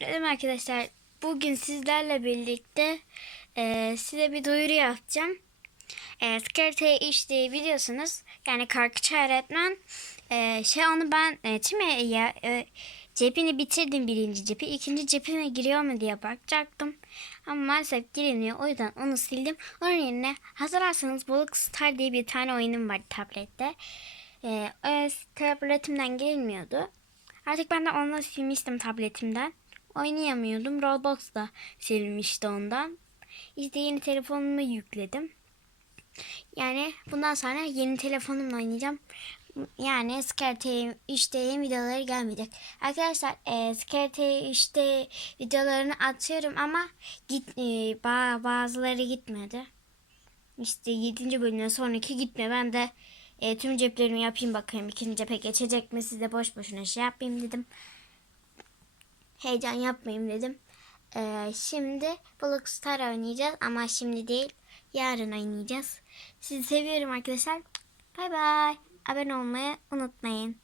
Dedim arkadaşlar bugün sizlerle birlikte e, size bir duyuru yapacağım. E, Skarta'yı işte biliyorsunuz yani Karkıç öğretmen e, şey onu ben e, tüm ya, e, cepini bitirdim birinci cepi. ikinci cepime giriyor mu diye bakacaktım. Ama maalesef girilmiyor. O yüzden onu sildim. Onun yerine hatırlarsanız Balık Star diye bir tane oyunum vardı tablette. E, o tabletimden girilmiyordu. Artık ben de onu silmiştim tabletimden. Oynayamıyordum. Roblox da silmişti ondan. İşte yeni telefonumu yükledim. Yani bundan sonra yeni telefonumla oynayacağım. Yani Scartay 3D'nin videoları gelmeyecek. Arkadaşlar e, Scartay 3D videolarını atıyorum ama git, e, ba- bazıları gitmedi. İşte 7. bölümden sonraki gitme. Ben de e, tüm ceplerimi yapayım bakayım. İkinci cephe geçecek mi? Size boş boşuna şey yapayım dedim. Heyecan yapmayayım dedim. E, şimdi Balık Star oynayacağız ama şimdi değil. Yarın oynayacağız. Sizi seviyorum arkadaşlar. Bay bay. Abone olmayı unutmayın.